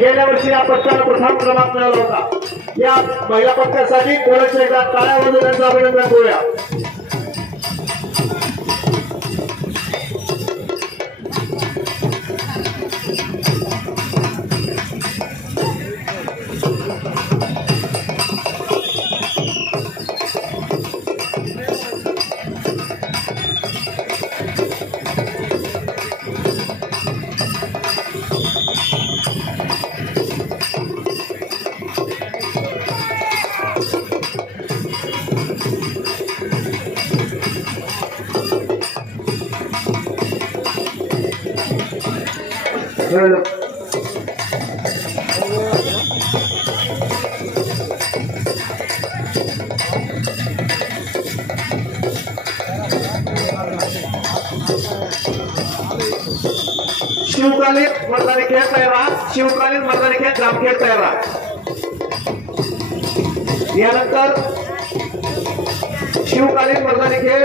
गेल्या वर्षी या पक्षाला प्रथम क्रमांक मिळाला होता. या महिला पक्षासाठी कोणाच्या एकदा टाळ्या त्यांचं अभिनंदन करूया. शिवकालीन मर्दानी खेळ तयार. शिवकालीन मर्दानी खेळ जामखेड तयार. यानंतर शिवकालीन मर्दानी खेळ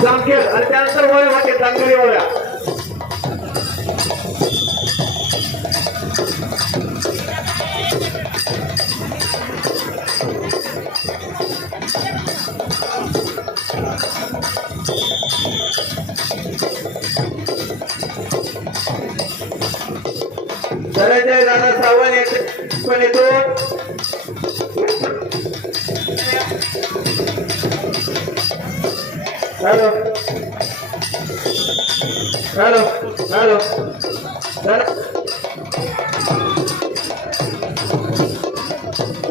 जामखेड आणि त्यानंतर वळ्या वाटे दांगडी वळ्या धनंजय दादा सावंत येथे पण येतो हॅलो हॅलो हॅलो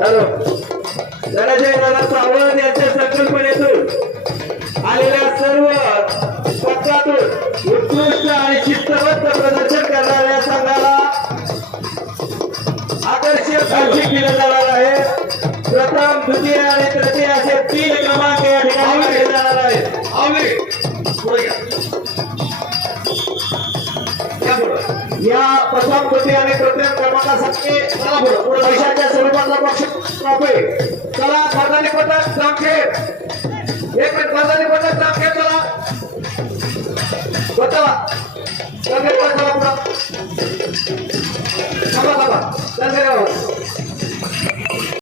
धन- हॅलो दादा सावंत यांच्या संकल्पनेतून आलेल्या सर्व पक्षातून उत्कृष्ट आणि शिस्तबद्ध प्रदर्शन करणाऱ्या संघाला आकर्षक बक्षीस दिलं जाणार आहे. प्रथम द्वितीय आणि तृतीय असे तीन क्रमांक या ठिकाणी जाणार आहेत. या प्रथम कृती आणि तृतीय क्रमांकासाठी चला पुढं. पैशाच्या स्वरूपातला पक्ष ट्रॉफी चला मर्दानी पद्धत जामखेड एक मिनिट मर्दानी पद्धत जामखेड चला. बघा चला पुढं थांबा थांबा. जामखेड